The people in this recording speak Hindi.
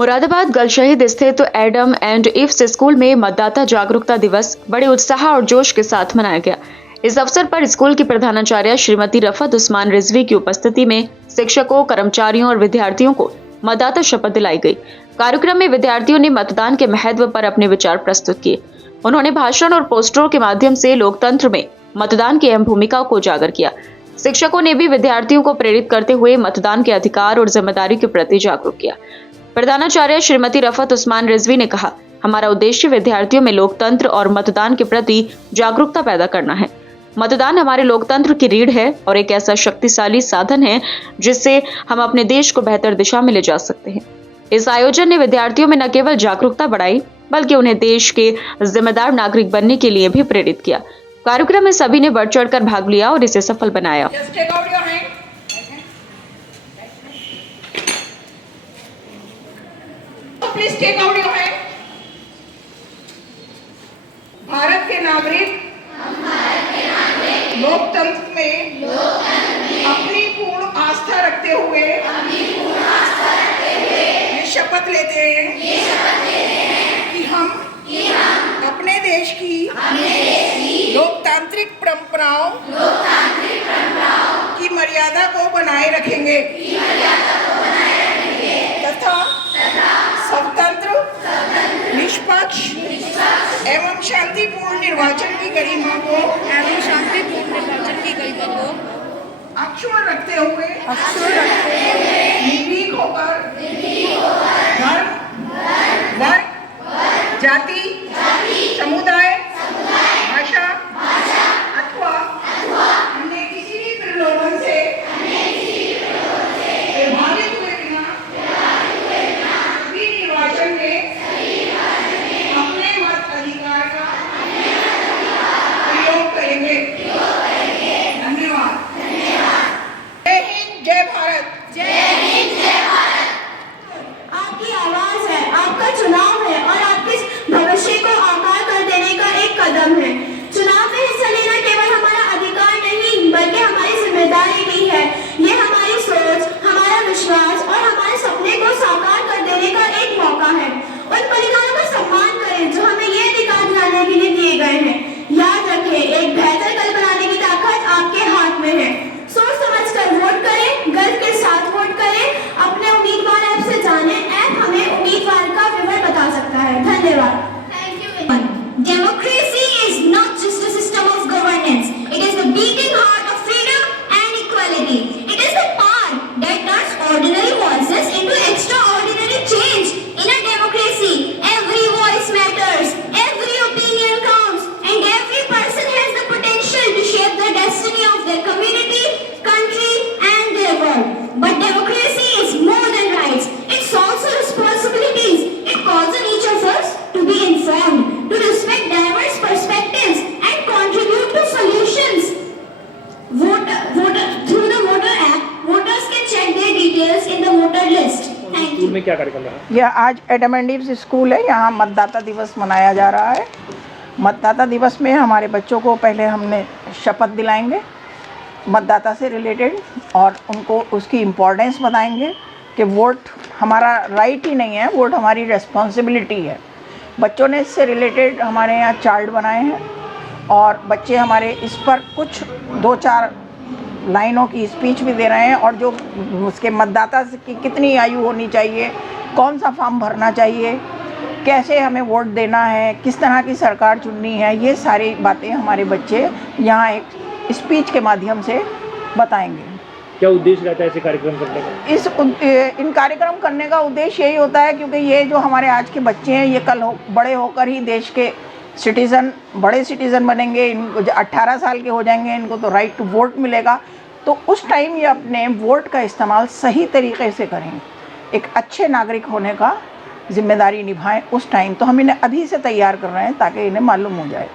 मुरादाबाद गलशहीद स्थित एडम एंड इव्स स्कूल में मतदाता जागरूकता दिवस बड़े उत्साह और जोश के साथ मनाया गया। इस अवसर पर स्कूल की प्रधानाचार्य श्रीमती रफत उस्मान रिजवी की उपस्थिति में शिक्षकों, कर्मचारियों और विद्यार्थियों को मतदाता शपथ दिलाई गई। कार्यक्रम में विद्यार्थियों ने मतदान के महत्व पर अपने विचार प्रस्तुत किए। उन्होंने भाषण और पोस्टरों के माध्यम से लोकतंत्र में मतदान की अहम भूमिका को उजागर किया। शिक्षकों ने भी विद्यार्थियों को प्रेरित करते हुए मतदान के अधिकार और जिम्मेदारी के प्रति जागरूक किया। प्रधानाचार्य श्रीमती रफत उस्मान रिजवी ने कहा, हमारा उद्देश्य विद्यार्थियों में लोकतंत्र और मतदान के प्रति जागरूकता पैदा करना है। मतदान हमारे लोकतंत्र की रीढ़ है और एक ऐसा शक्तिशाली साधन है जिससे हम अपने देश को बेहतर दिशा में ले जा सकते हैं। इस आयोजन ने विद्यार्थियों में न केवल जागरूकता बढ़ाई बल्कि उन्हें देश के जिम्मेदार नागरिक बनने के लिए भी प्रेरित किया। कार्यक्रम में सभी ने बढ़ चढ़कर भाग लिया और इसे सफल बनाया। Please take out your hand. Bharat के नागरिक लोकतंत्र में अपनी पूर्ण आस्था रखते हुए ये शपथ लेते हैं कि हम अपने देश की लोकतांत्रिक परंपराओं की मर्यादा को बनाए रखेंगे तथा स्वतंत्र, निष्पक्ष एवं शांतिपूर्ण निर्वाचन की गरिमा को अक्षुण्ण रखते हुए निर्भीक होकर धर्म, वर्ग, जाति, समुदाय, भाषा अथवा अन्य किसी भी प्रलोभन से प्रभावित हुए बिना सभी निर्वाचन में अपने मत अधिकार का प्रयोग करेंगे। धन्यवाद। जय हिंद, जय भारत। आपकी आवाज है, आपका चुनाव है और आपके भविष्य को आकार कर देने का एक कदम है। चुनाव में हिस्सा लेना केवल हमारा अधिकार नहीं बल्कि हमारी जिम्मेदारी भी है। ये हमारी सोच, हमारा विश्वास और हमारे सपने को साकार कर देने का एक मौका है। उन बलिदानों का सम्मान करें जो हमें ये अधिकार दिलाने के लिए दिए गए हैं। याद रखें, एक बेहतर कल बनाने की ताकत आपके हाथ में है। सोच समझकर वोट करें, गर्व के साथ वोट करें। अपने उम्मीदवार ऐप से जानें, ऐप हमें उम्मीदवार का विवरण बता सकता है। धन्यवाद। Democracy is not just a system of governance. It is the beating heart of freedom and equality. It is the power that turns ordinary voices into extraordinary change. In a democracy, every voice matters, every opinion counts, and every person has the potential to shape the destiny of their community, country, and their world. But democracy is more than rights. It's also responsibilities. It calls on each of us to be informed, to respect diverse perspectives, and contribute to solutions. Through the voter app, voters can check their details in the voter list. Thank you. School में क्या कार्यक्रम रहा? यह आज एडम एंड इव्स स्कूल है, यहाँ मतदाता दिवस मनाया जा रहा है। मतदाता दिवस में हमारे बच्चों को पहले हमने शपथ दिलाएंगे मतदाता से रिलेटेड और उनको उसकी इम्पोर्टेंस बताएंगे कि वोट हमारा राइट ही नहीं है, वोट हमारी रिस्पॉन्सिबिलिटी है। बच्चों ने इससे रिलेटेड हमारे यहाँ चार्ट बनाए हैं और बच्चे हमारे इस पर कुछ 2-4 लाइनों की स्पीच भी दे रहे हैं और जो उसके मतदाता की कितनी आयु होनी चाहिए, कौन सा फॉर्म भरना चाहिए, कैसे हमें वोट देना है, किस तरह की सरकार चुननी है, ये सारी बातें हमारे बच्चे यहाँ एक स्पीच के माध्यम से बताएंगे। क्या उद्देश्य रहता है ऐसे कार्यक्रम करने का? इन कार्यक्रम करने का उद्देश्य यही होता है क्योंकि ये जो हमारे आज के बच्चे हैं ये कल बड़े होकर ही देश के बड़े सिटीज़न बनेंगे। इनको 18 साल के हो जाएंगे, इनको तो राइट टू वोट मिलेगा, तो उस टाइम ये अपने वोट का इस्तेमाल सही तरीके से करें, एक अच्छे नागरिक होने का जिम्मेदारी निभाएं उस टाइम। तो हम इन्हें अभी से तैयार कर रहे हैं ताकि इन्हें मालूम हो जाए।